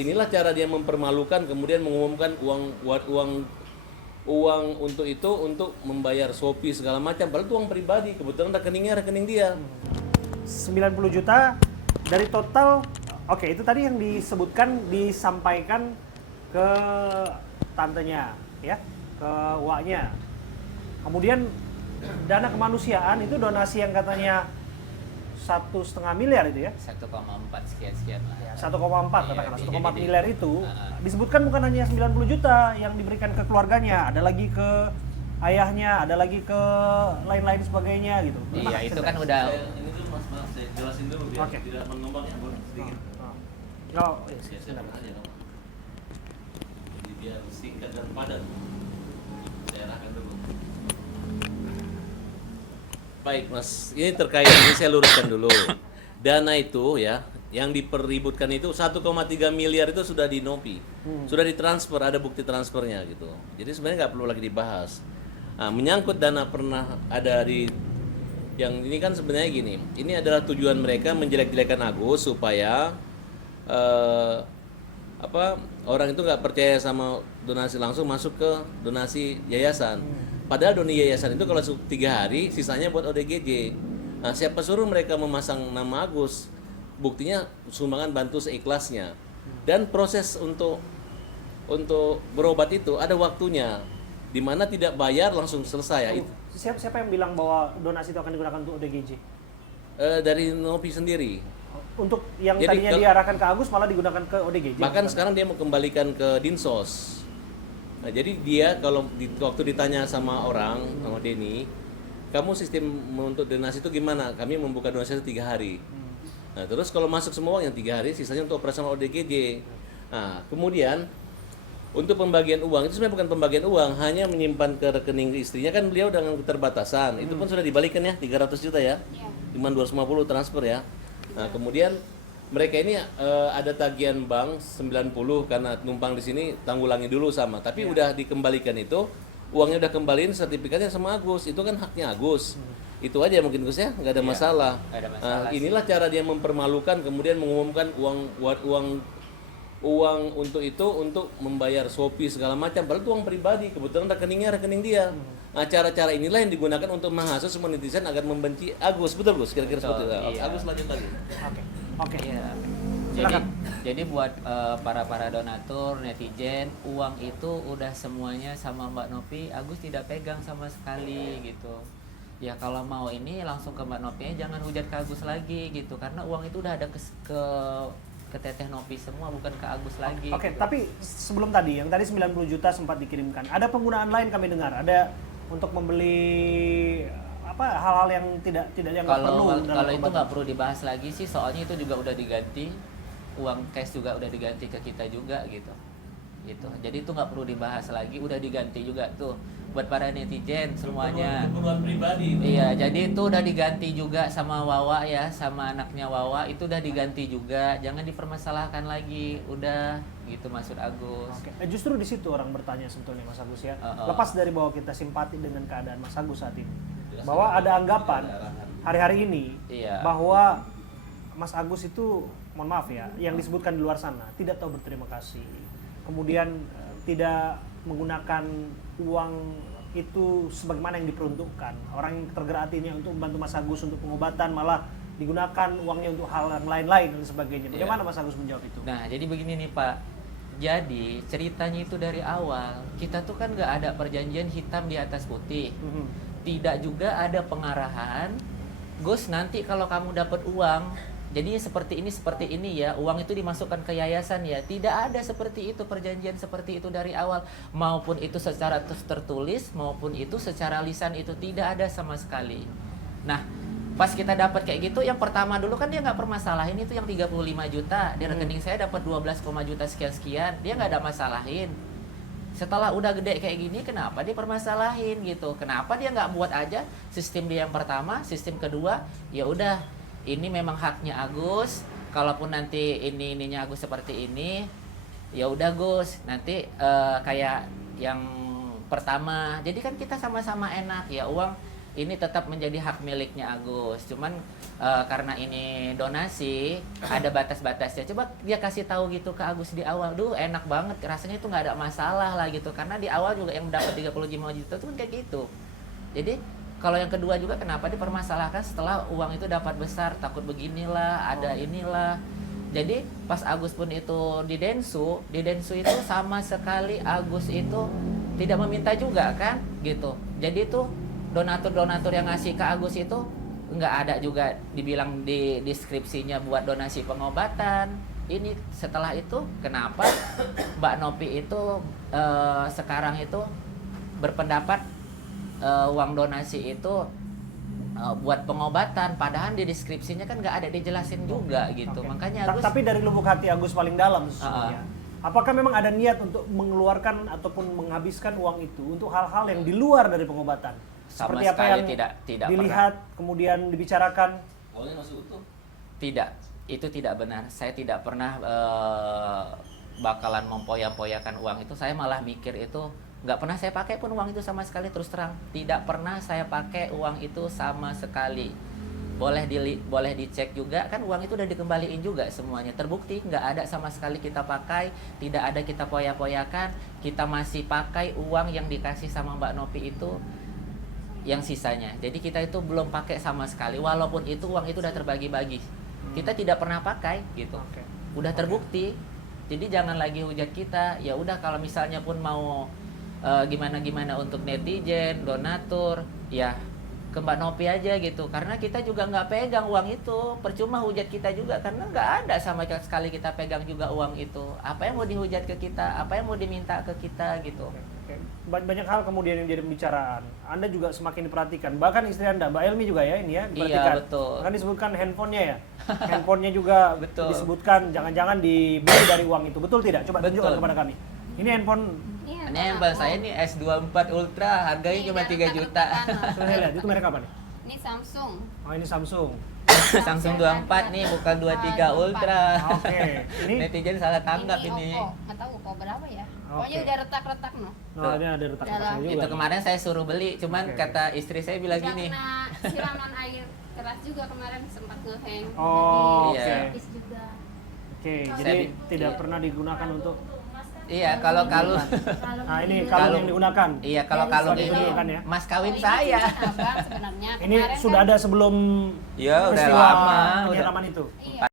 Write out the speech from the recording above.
Inilah cara dia mempermalukan, kemudian mengumumkan uang untuk itu untuk membayar Shopee segala macam. Padahal itu uang pribadi, kebetulan rekeningnya rekening dia. 90 juta dari total. Oke, itu tadi yang disebutkan disampaikan ke tantenya ya, ke waknya. Kemudian dana kemanusiaan itu donasi yang katanya 1,5 miliar itu ya. 1,4 sekian lah. Ya, 1,4 Iya, katakanlah jadi 1,4 miliar itu uh, disebutkan bukan hanya 90 juta yang diberikan ke keluarganya, ada lagi ke ayahnya, ada lagi ke lain-lain sebagainya gitu. Iya, itu kan udah Ini dulu mas, saya jelasin dulu biar Oke. tidak mengembang ya, boleh sedikit. Oh, iya, Saya silakan. aja dong. Jadi biar singkat dan padat. Saya arahkan dulu. Baik mas, ini terkait ini saya luruskan dulu. Dana itu ya, yang diperributkan itu 1,3 miliar itu sudah di Nopi, sudah ditransfer, ada bukti transfernya gitu. Jadi sebenarnya nggak perlu lagi dibahas. Nah, menyangkut dana pernah ada di yang ini kan sebenarnya gini, ini adalah tujuan mereka menjelek-jelekan Agus supaya orang itu nggak percaya sama donasi langsung masuk ke donasi yayasan. Padahal donasi yayasan itu kalau 3 hari sisanya buat ODGJ. Nah, siapa suruh mereka memasang nama Agus? Buktinya sumbangan bantu seikhlasnya. Dan proses untuk berobat itu ada waktunya, di mana tidak bayar langsung selesai. Itu Siapa yang bilang bahwa donasi itu akan digunakan untuk ODGJ? dari Nopi sendiri. Untuk yang Jadi tadinya diarahkan ke Agus malah digunakan ke ODGJ. Bahkan sekarang dia mau kembalikan ke Dinsos. Nah, jadi dia kalau waktu ditanya sama orang, sama Denny, kamu sistem untuk donasi itu gimana? Kami membuka donasi itu 3 hari. Nah, terus kalau masuk semua uang yang 3 hari, sisanya untuk operasional ODGJ. Nah, kemudian untuk pembagian uang itu sebenarnya bukan pembagian uang, hanya menyimpan ke rekening istrinya, kan beliau dengan keterbatasan. Itu pun sudah dibalikan ya, 300 juta ya. Cuma 250 transfer ya. Nah, kemudian mereka ini ada tagihan bank 90 karena numpang di sini, tanggulangi dulu sama. Tapi udah dikembalikan itu, uangnya udah kembaliin, sertifikatnya sama Agus. Itu kan haknya Agus. Itu aja mungkin Gus ya, nggak ada masalah. nggak ada masalah sih. Inilah cara dia mempermalukan, kemudian mengumumkan uang untuk itu untuk membayar Shopee segala macam. Padahal itu uang pribadi, kebetulan rekeningnya rekening dia. Nah, cara-cara inilah yang digunakan untuk menghasut semua netizen agar membenci Agus. Betul Gus, kira-kira seperti itu. Iya. Agus lanjut lagi. Oke. Iya. Silakan. Jadi buat para donatur, netizen, uang itu udah semuanya sama Mbak Nopi. Agus tidak pegang sama sekali gitu. Ya kalau mau ini langsung ke Mbak Nopi, jangan hujat ke Agus lagi gitu. Karena uang itu udah ada ke Teteh Nopi semua, bukan ke Agus lagi. Oke, gitu. tapi sebelum tadi, yang tadi 90 juta sempat dikirimkan. Ada penggunaan lain kami dengar. Ada untuk membeli hal-hal yang tidak yang nggak perlu. Kalau itu nggak perlu dibahas lagi sih, soalnya itu juga udah diganti, uang cash juga udah diganti ke kita juga gitu. Jadi itu nggak perlu dibahas lagi, udah diganti juga tuh buat para netizen semuanya. Keperluan pribadi. Iya, jadi itu udah diganti juga sama Wawa ya, sama anaknya Wawa itu udah diganti juga, jangan dipermasalahkan lagi, udah gitu maksud Agus. Oke. Justru di situ orang bertanya sebetulnya Mas Agus ya. Lepas dari bahwa kita simpati dengan keadaan Mas Agus saat ini, bahwa ada anggapan hari-hari ini Iya. bahwa Mas Agus itu, mohon maaf ya, yang disebutkan di luar sana tidak tahu berterima kasih, kemudian tidak menggunakan uang itu sebagaimana yang diperuntukkan. Orang yang tergerak hatinya untuk membantu Mas Agus untuk pengobatan malah digunakan uangnya untuk hal yang lain-lain dan sebagainya. Bagaimana Mas Agus menjawab itu? Nah, jadi begini nih Pak. Jadi ceritanya itu dari awal kita tuh kan nggak ada perjanjian hitam di atas putih. Tidak juga ada pengarahan, Gus nanti kalau kamu dapat uang, jadinya seperti ini ya, uang itu dimasukkan ke yayasan ya. Tidak ada seperti itu, perjanjian seperti itu dari awal. Maupun itu secara tertulis, maupun itu secara lisan, itu tidak ada sama sekali. Nah, pas kita dapat kayak gitu, yang pertama dulu kan dia nggak permasalahin itu yang 35 juta. Di rekening saya dapat 12, juta sekian-sekian, dia nggak ada masalahin. Setelah udah gede kayak gini, kenapa dia permasalahin gitu? Kenapa dia nggak buat aja sistem dia yang pertama, sistem kedua, ya udah ini memang haknya Agus. Kalaupun nanti ininya Agus seperti ini, ya udah Gus, nanti kayak yang pertama. Jadi kan kita sama-sama enak ya, uang ini tetap menjadi hak miliknya Agus. Cuman karena ini donasi, ada batas-batasnya. Coba dia kasih tahu gitu ke Agus di awal. Duh, enak banget. Rasanya itu nggak ada masalah lah gitu. Karena di awal juga yang dapat 35 juta itu kan kayak gitu. Jadi kalau yang kedua juga kenapa dipermasalahkan setelah uang itu dapat besar, takut beginilah, ada inilah. Jadi pas Agus pun itu di Densu itu sama sekali Agus itu tidak meminta juga kan gitu. Jadi itu donatur yang ngasih ke Agus itu nggak ada juga dibilang di deskripsinya buat donasi pengobatan. Ini setelah itu kenapa Mbak Nopi itu sekarang itu berpendapat uang donasi itu buat pengobatan, padahal di deskripsinya kan nggak ada dijelasin juga gitu. Oke. Makanya Agus Tapi dari lubuk hati Agus paling dalam sesungguhnya, apakah memang ada niat untuk mengeluarkan ataupun menghabiskan uang itu untuk hal-hal yang di luar dari pengobatan? sama Seperti apa sekali yang tidak dilihat kemudian dibicarakan? Awalnya masih utuh. Tidak, itu tidak benar. Saya tidak pernah bakalan mempoya-poyakan uang itu. Saya malah mikir itu nggak pernah saya pakai pun uang itu sama sekali, terus terang. Tidak pernah saya pakai uang itu sama sekali. Boleh dicek juga kan uang itu udah dikembaliin juga semuanya. Terbukti nggak ada sama sekali kita pakai, tidak ada kita poya-poyakan. Kita masih pakai uang yang dikasih sama Mbak Nopi itu yang sisanya. Jadi kita itu belum pakai sama sekali. Walaupun itu uang itu udah terbagi-bagi. Kita tidak pernah pakai gitu. Oke. Udah terbukti. Jadi jangan lagi hujat kita. Ya udah kalau misalnya pun mau gimana-gimana untuk netizen, donatur, ya ke Mbak Nopi aja gitu. Karena kita juga nggak pegang uang itu. Percuma hujat kita juga karena nggak ada sama sekali kita pegang juga uang itu. Apa yang mau dihujat ke kita? Apa yang mau diminta ke kita gitu. Oke. Banyak hal kemudian yang jadi pembicaraan. Anda juga semakin diperhatikan. Bahkan istri Anda, Mbak Elmi juga ya ini ya diperhatikan. Iya, betul. Bahkan disebutkan handphonenya ya. Handphonenya juga Betul. disebutkan jangan-jangan dibeli dari uang itu. Betul tidak? Coba tunjukkan Betul. kepada kami. Ini handphone. Iya, Ini handphone saya ini S24 Ultra, harganya cuma 3 juta. Coba saya lihat, itu merek apa nih? Ini Samsung. Oh, ini Samsung. Samsung 24 nih, bukan 23 Ultra. Oke. Ini Netizen salah tanggap ini. Oppo. Nggak tahu Oppo berapa ya. Pokoknya Oke. udah retak-retak no. oh, ini ada retak-retaknya juga. Itu kemarin saya suruh beli, cuman Oke. kata istri saya bilang Udah gini. kena siraman air keras juga kemarin sempat ngehang. Oh, Iya. oke. Habis juga. Oke, Saya jadi bi- tidak iya. pernah digunakan untuk Iya, kalau Nah, ini kalung Kalung. yang digunakan. Iya, kalau Dari kalung Sorry, ini tunjukkan ya. mas kawin Oh, ini saya. cincin abang sebenarnya. Ini Kemarin sudah kan- ada sebelum Ya, udah peristiwa lama, udah penyiraman itu. Iya.